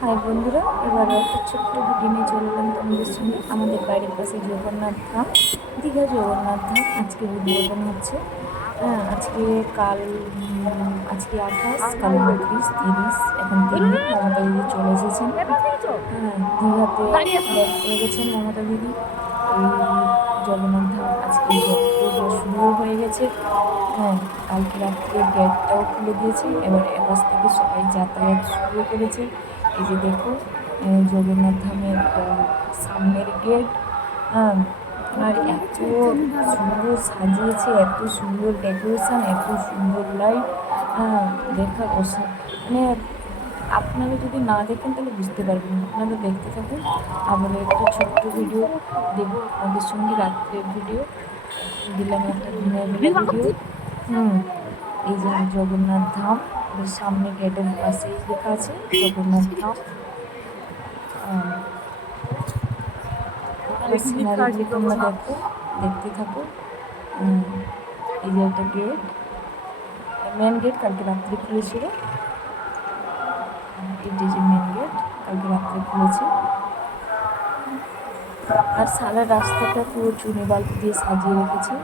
High বন্ধুরা, এবারে একটা ছোট্ট ভিডিও নিয়ে চলে এলাম তোমাদের সঙ্গে। আমাদের বাড়ির পাশে জগন্নাথ ধাম, দীঘা জগন্নাথ ধাম আজকে উদ্বোধন হচ্ছে। আজকে আজকে 28, কাল 29, 30, এখন 3 দিন মমতা দিদি চলে এসেছেন। দীঘাতে ব্যাক করে গেছেন মমতা দিদি। এই জগন্নাথ ধাম আজকে পুজো শুরু হয়ে গেছে। কালকে রাত্রে গেটটাও খুলে দিয়েছে, এবার এপাশ থেকে সবাই যাতায়াত শুরু করেছে। এই যে দেখো, জগন্নাথ ধামের সামনের গেট। আর এত সুন্দর সাজিয়েছে, এত সুন্দর ডেকোরেশন, এত সুন্দর লাইট, দেখার মানে আপনারা যদি না দেখেন তাহলে বুঝতে পারবেন না। আপনারা দেখতে থাকুন। আবার একটা ছোট্ট ভিডিও দেবো আপনাদের সঙ্গে, রাত্রের ভিডিও দিলাম, একটা দিনের ভিডিও। এই যে জগন্নাথ ধাম, সামনে গেটের পাশেই লেখা আছে জগন্নাথ ধাম। সিনারিগুলো তোমরা দেখো, দেখতে থাকো। এই যে একটা গেট, মেন গেট কালকে রাত্রে খুলেছিল। এটি যে মেন গেট, কালকে রাত্রে খুলেছে। আর সারা রাস্তাটা পুরো চুনি বাল্ব দিয়ে সাজিয়ে রেখেছে।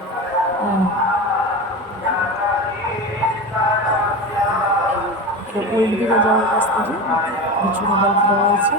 ওল্ড দিঘা যাওয়ার রাস্তা যে চুনি বাল্ব দেওয়া হয়েছে।